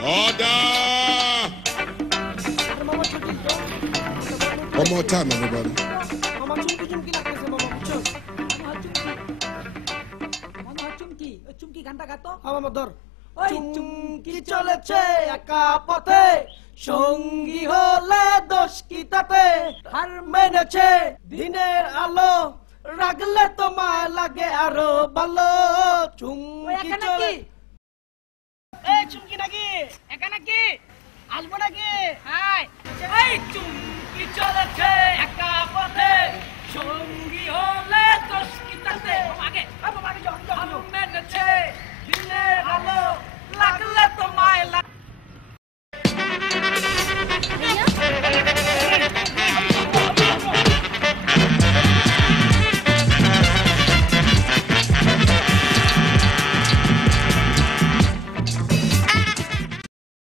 Order! One more time, everybody. চুমকি চলেছে একা পথে সঙ্গী হলে দোষ কি তাতে হার মেনেছে দিনের আলো রাগলে তোমায় লাগে আরো ভালো চুমকি চলে এই চুমকি নাকি একা নাকি আসবো নাকি হাই এই চুমকি চলেছে একা পথে সঙ্গী হলে দোষ কি তাতে